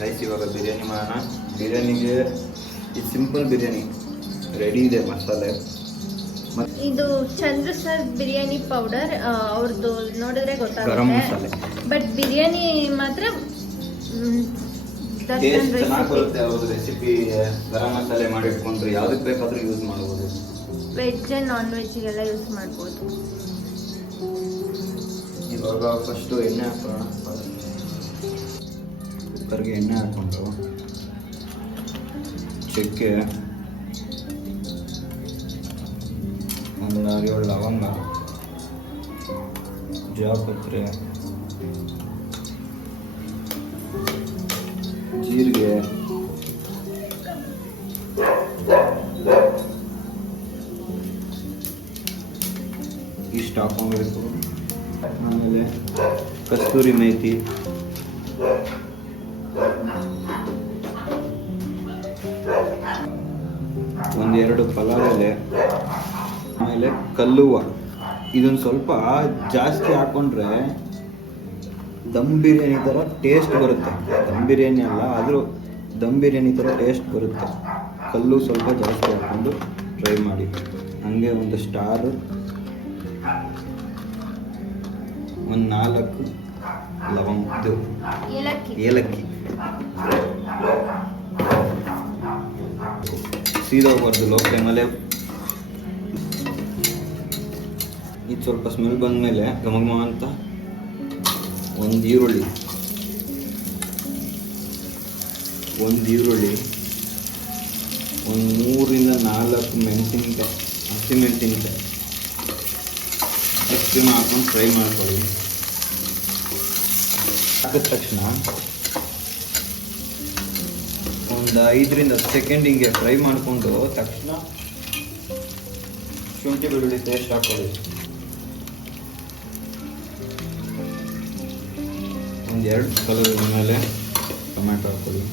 Rice ಇವಾಗ ಬಿರಿಯಾನಿ ಮಾಡೋಣ. ಬಿರಿಯಾನಿಗೆ ಇದು ಸಿಂಪಲ್ ಬಿರಿಯಾನಿ ರೆಡಿ ಇದೆ ಮಸಾಲೆ. ಇದು ಚಂದ್ರ ಸರ್ ಬಿರಿಯಾನಿ ಪೌಡರ್ ಅವ್ರದ್ದು ನೋಡಿದ್ರೆ ಗರಂ ಗೊತ್ತಾಗುತ್ತೆ. ಮಸಾಲೆ ಬಟ್ ಬಿರಿಯಾನಿ ಮಾತ್ರ ಟೇಸ್ಟ್ ಚೆನ್ನಾಗಿ ಬರುತ್ತೆ. ಅವ್ರದ್ದು ರೆಸಿಪಿ ಗರಂ ಮಸಾಲೆ ಮಾಡಿಟ್ಕೊಂಡ್ರೆ ಯಾವುದಕ್ಕೆ ಬೇಕಾದರೂ ಯೂಸ್ ಮಾಡ್ಬೋದು. ವೆಜ್ ಆ್ಯಂಡ್ ನಾನ್ ವೆಜ್ಗೆಲ್ಲ ಯೂಸ್ ಮಾಡ್ಬೋದು. ಇವಾಗ ಫಸ್ಟು ಎಣ್ಣೆ ಹಾಕೋಣ. ಕುಕ್ಕರ್ಗೆ ಎಣ್ಣೆ ಹಾಕ್ಕೊಂಡು ಚಕ್ಕೆ, ಒಂದು 6-7 ಲವಂಗ, ಜಾಪತ್ರೆ, ಜೀರಿಗೆ, ಇಷ್ಟು ಹಾಕೊಬೇಕು. ಆಮೇಲೆ ಕಸ್ತೂರಿ ಮೇಥಿ, ಒಂದೆರಡು ಪಲಾವ್ ಎಲೆ, ಆಮೇಲೆ ಕಲ್ಲುವ. ಇದೊಂದು ಸ್ವಲ್ಪ ಜಾಸ್ತಿ ಹಾಕೊಂಡ್ರೆ ದಮ್ ಬಿರಿಯಾನಿ ಥರ ಟೇಸ್ಟ್ ಬರುತ್ತೆ. ದಮ್ ಬಿರಿಯಾನಿ ಅಲ್ಲ, ಆದರೂ ದಮ್ ಬಿರಿಯಾನಿ ಥರ ಟೇಸ್ಟ್ ಬರುತ್ತೆ. ಕಲ್ಲು ಸ್ವಲ್ಪ ಜಾಸ್ತಿ ಹಾಕ್ಕೊಂಡು ಟ್ರೈ ಮಾಡಿ. ಹಾಗೆ ಒಂದು ಸ್ಟಾರು, ಒಂದು 4 ಲವಂಗ, ಏಲಕ್ಕಿ ಸೀದೋಗ್ಬಾರ್ದು, ಲೋ ಫ್ಲೇಮಲ್ಲೇ. ಇದು ಸ್ವಲ್ಪ ಸ್ಮೆಲ್ ಬಂದಮೇಲೆ ಘಮ ಅಂತ ಒಂದು ಈರುಳ್ಳಿ, ಒಂದು 3-4 ಮೆಣಸಿನ್ಕಾಯಿ, ಹಸಿಮೆಣಸಿನ್ಕಾಯಿ ಇಷ್ಟು ಹಾಕೊಂಡು ಫ್ರೈ ಮಾಡ್ಕೊಳ್ಳಿ. ಹಾಕಿದ ತಕ್ಷಣ ಒಂದು 5-10 ಸೆಕೆಂಡ್ ಹಿಂಗೆ ಫ್ರೈ ಮಾಡಿಕೊಂಡು ತಕ್ಷಣ ಶುಂಠಿ ಬೆಳ್ಳುಳ್ಳಿ ಪೇಸ್ಟ್ ಹಾಕೊಳ್ಳಿ. ಒಂದು 2 ಕಲರ್ ಮೇಲೆ ಟೊಮ್ಯಾಟೊ ಹಾಕೊಳ್ಳಿ.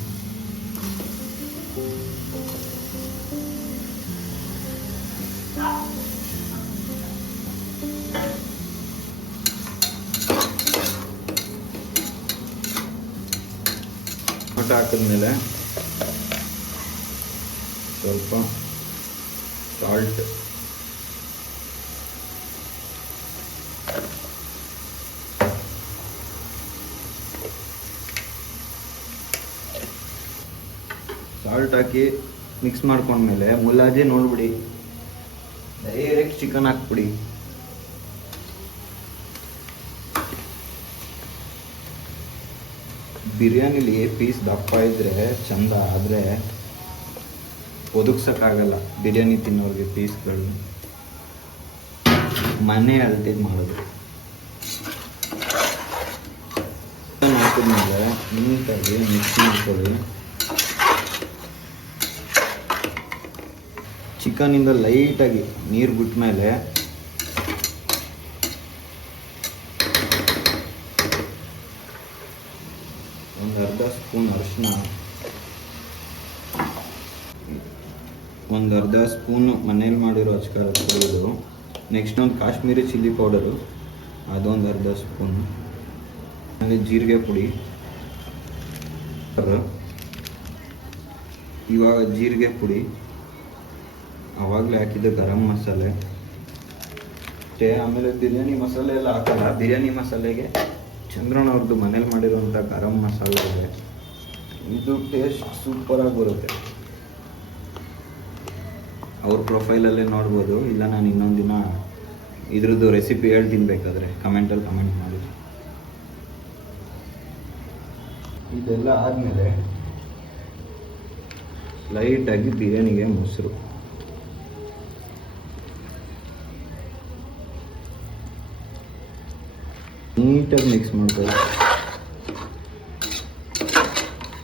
ಟೊಮೆಟೊ ಹಾಕಿದ್ಮೇಲೆ ಸ್ವಲ್ಪ ಸಾಲ್ಟ್, ಹಾಕಿ ಮಿಕ್ಸ್ ಮಾಡ್ಕೊಂಡ್ಮೇಲೆ ಮುಲಾಜಿ ನೋಡ್ಬಿಡಿ, ಡೈರೆಕ್ಟ್ ಚಿಕನ್ ಹಾಕ್ಬಿಡಿ. ಬಿರಿಯಾನಿಲಿ ಪೀಸ್ ದಪ್ಪ ಇದ್ರೆ ಚಂದ, ಆದರೆ ಒದಗ್ಸೋಕ್ಕಾಗಲ್ಲ ಬಿರಿಯಾನಿ ತಿನ್ನೋರಿಗೆ ಪೀಸ್ಗಳು. ಮನೆ ಅಳತೆಗೆ ಮಾಡೋದು. ಹಾಕಿದ್ಮೇಲೆ ನೀಟಾಗಿ ಮಿಕ್ಸ್ ಮಾಡ್ಕೊಳ್ಳಿ. ಚಿಕನಿಂದ ಲೈಟಾಗಿ ನೀರು ಬಿಟ್ಟ ಮೇಲೆ ಒಂದು ಅರ್ಧ ಸ್ಪೂನ್ ಅರಿಶಿನ, ಒಂದು ಅರ್ಧ ಸ್ಪೂನು ಮನೇಲಿ ಮಾಡಿರೋ ಅಚ್ಕಾರದ ಪೌಡರು, ನೆಕ್ಸ್ಟ್ ಒಂದು ಕಾಶ್ಮೀರಿ ಚಿಲ್ಲಿ ಪೌಡರು ಅದೊಂದು ಅರ್ಧ ಸ್ಪೂನು, ಆಮೇಲೆ ಜೀರಿಗೆ ಪುಡಿ. ಇವಾಗ ಜೀರಿಗೆ ಪುಡಿ, ಆವಾಗಲೇ ಹಾಕಿದ್ದೆ ಗರಂ ಮಸಾಲೆ ಅಷ್ಟೇ. ಆಮೇಲೆ ಬಿರಿಯಾನಿ ಮಸಾಲೆ ಎಲ್ಲ ಹಾಕಲ್ಲ. ಬಿರಿಯಾನಿ ಮಸಾಲೆಗೆ ಚಂದ್ರನ್ ಅವ್ರದ್ದು ಮನೇಲಿ ಮಾಡಿರೋಂಥ ಗರಂ ಮಸಾಲೆ ಇದೆ, ಇದು ಟೇಸ್ಟ್ ಸೂಪರಾಗಿ ಬರುತ್ತೆ. ಅವ್ರ ಪ್ರೊಫೈಲಲ್ಲೇ ನೋಡ್ಬೋದು, ಇಲ್ಲ ನಾನು ಇನ್ನೊಂದು ದಿನ ಇದ್ರದ್ದು ರೆಸಿಪಿ ಹೇಳ್ತೀನಿ, ಬೇಕಾದರೆ ಕಮೆಂಟಲ್ಲಿ ಕಮೆಂಟ್ ಮಾಡಿ. ಇದೆಲ್ಲ ಆದಮೇಲೆ ಲೈಟಾಗಿ ಬಿರಿಯಾನಿಗೆ ಮೊಸರು, ನೀಟಾಗಿ ಮಿಕ್ಸ್ ಮಾಡ್ಕೊಳ್ಳಿ.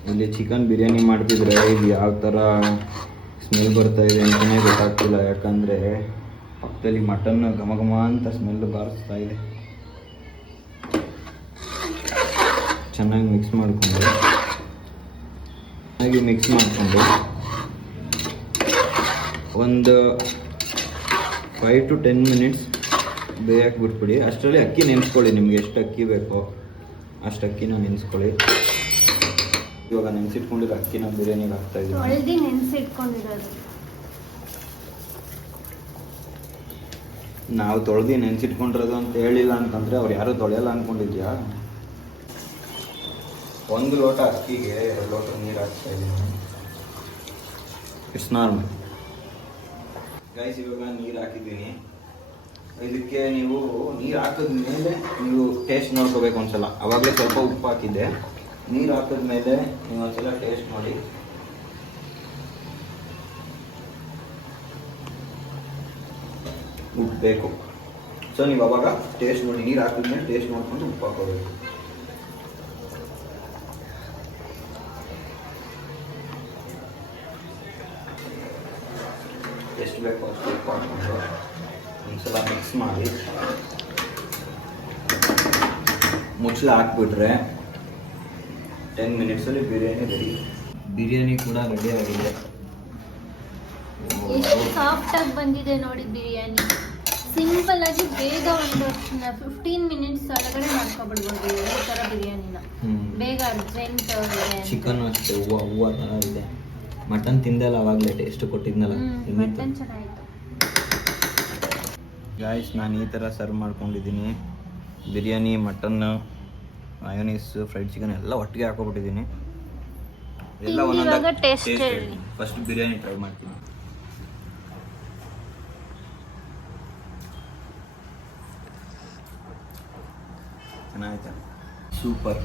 ಇಲ್ಲಿ ಚಿಕನ್ ಬಿರಿಯಾನಿ ಮಾಡ್ತಿದ್ರೆ ಇದು ಯಾವ ಥರ ಸ್ಮೆಲ್ ಬರ್ತಾ ಇದೆ ಅಂತಲೇ ಗೊತ್ತಾಗ್ತಿಲ್ಲ, ಯಾಕಂದರೆ ಪಕ್ಕದಲ್ಲಿ ಮಟನ್ ಘಮ ಘಮ ಅಂತ ಸ್ಮೆಲ್ ಬಾರಿಸ್ತಾ ಇದೆ. ಚೆನ್ನಾಗಿ ಮಿಕ್ಸ್ ಮಾಡಿಕೊಂಡು ಒಂದು 5 to 10 ಮಿನಿಟ್ಸ್ ಬೇಯಕ್ಕೆ ಬಿಟ್ಬಿಡಿ. ಅಷ್ಟರಲ್ಲಿ ಅಕ್ಕಿ ನೆನೆಸ್ಕೊಳ್ಳಿ, ನಿಮ್ಗೆ ಎಷ್ಟು ಅಕ್ಕಿ ಬೇಕೋ ಅಷ್ಟು ಅಕ್ಕಿನ ನೆನೆಸ್ಕೊಳ್ಳಿ. ಇವಾಗ ನೆನೆಸಿಟ್ಕೊಂಡಿರೋ ಅಕ್ಕಿನ ಬಿರಿಯಾನಿಗೆ ಹಾಕ್ತಾ ಇದ್ದೀನಿ. ತೊಳೆದು ನೆನೆಸಿಟ್ಕೊಂಡಿರೋದು. ನಾವು ತೊಳೆದು ನೆನೆಸಿಟ್ಕೊಂಡಿರೋದು ಅಂತ ಹೇಳಿಲ್ಲ ಅಂತಂದರೆ ಅವ್ರು ಯಾರೂ ತೊಳೆಯಲ್ಲ ಅಂದ್ಕೊಂಡಿದ್ಯಾ? 1 ಲೋಟ ಅಕ್ಕಿಗೆ 2 ಲೋಟ ನೀರು ಹಾಕ್ತಾ ಇದ್ದೀನಿ. It's normal guys. ಇವಾಗ ನೀರು ಹಾಕಿದ್ದೀನಿ. ಇದಕ್ಕೆ ನೀವು ನೀರು ಹಾಕಿದ್ಮೇಲೆ ನೀವು ಟೇಸ್ಟ್ ನೋಡ್ಕೋಬೇಕು ಒಂದ್ಸಲ. ಆವಾಗಲೇ ಸ್ವಲ್ಪ ಉಪ್ಪು ಹಾಕಿದ್ದೆ. ನೀರು ಹಾಕಿದ್ಮೇಲೆ ನೀವು ಒಂದ್ಸಲ ಟೇಸ್ಟ್ ಮಾಡಿ. ಉಪ್ಪು ಬೇಕು. ಸೊ ನೀವು ಅವಾಗ ಟೇಸ್ಟ್ ನೋಡಿ, ನೀರು ಹಾಕಿದ್ಮೇಲೆ ಟೇಸ್ಟ್ ನೋಡ್ಕೊಂಡು ಉಪ್ಪು ಹಾಕೋಬೇಕು. ಎಷ್ಟು ಬೇಕೋ ಅಷ್ಟು ಉಪ್ಪು ಹಾಕ್ಕೊಂಡು ಒಂದ್ಸಲ ಮಿಕ್ಸ್ ಮಾಡಿ ಮುಚ್ಚಳ ಹಾಕ್ಬಿಟ್ರೆ 10 ಮಿನಿಟ್ಸಲ್ಲಿ ಬಿರಿಯಾನಿ ರೆಡಿ. ಬಿರಿಯಾನಿ ಕೂಡ ರೆಡಿ ಆಗಿದೆ. ಎಷ್ಟು ಸಾಫ್ಟಾಗಿ ಬಂದಿದೆ ನೋಡಿ ಬಿರಿಯಾನಿ. ಸಿಂಪಲ್ ಆಗಿ ಬೇಗ ಒಂದು 15 ಮಿನಿಟ್ಸ್ ಒಳಗಡೆ ಮಾಡ್ಕೊಬಿಡ್ಬೋದು ಈ ಥರ ಬಿರಿಯಾನಿನ. ಬೇಗ ಅರ್ಜೆಂಟ್ ಚಿಕನ್ ಅಷ್ಟೇ ಹೂವು ಥರ ಇದೆ. ಮಟನ್ ತಿಂದಲ್ಲ ಅವಾಗಲೇ ಟೇಸ್ಟ್ ಕೊಟ್ಟಿದ್ನಲ್ಲ. ಮಟನ್ ಚೆನ್ನಾಗಿತ್ತು ಗಾಯ್ಸ್. ನಾನು ಈ ಥರ ಸರ್ವ್ ಮಾಡ್ಕೊಂಡಿದ್ದೀನಿ. Biryani, mutton, mayonnaise, fried chicken ಎಲ್ಲ ಒಟ್ಟಿಗೆ ಹಾಕೋಬಿಟ್ಟಿದ್ದೀನಿ. ಎಲ್ಲ ಒಂದೊಂದು ಟೇಸ್ಟ್ ಹೇಳಿ. ಫಸ್ಟ್ ಬಿರಿಯಾನಿ ಟ್ರೈ ಮಾಡ್ತೀನಿ. ಚೆನ್ನಾಯ್ತಾ? ಸೂಪರ್.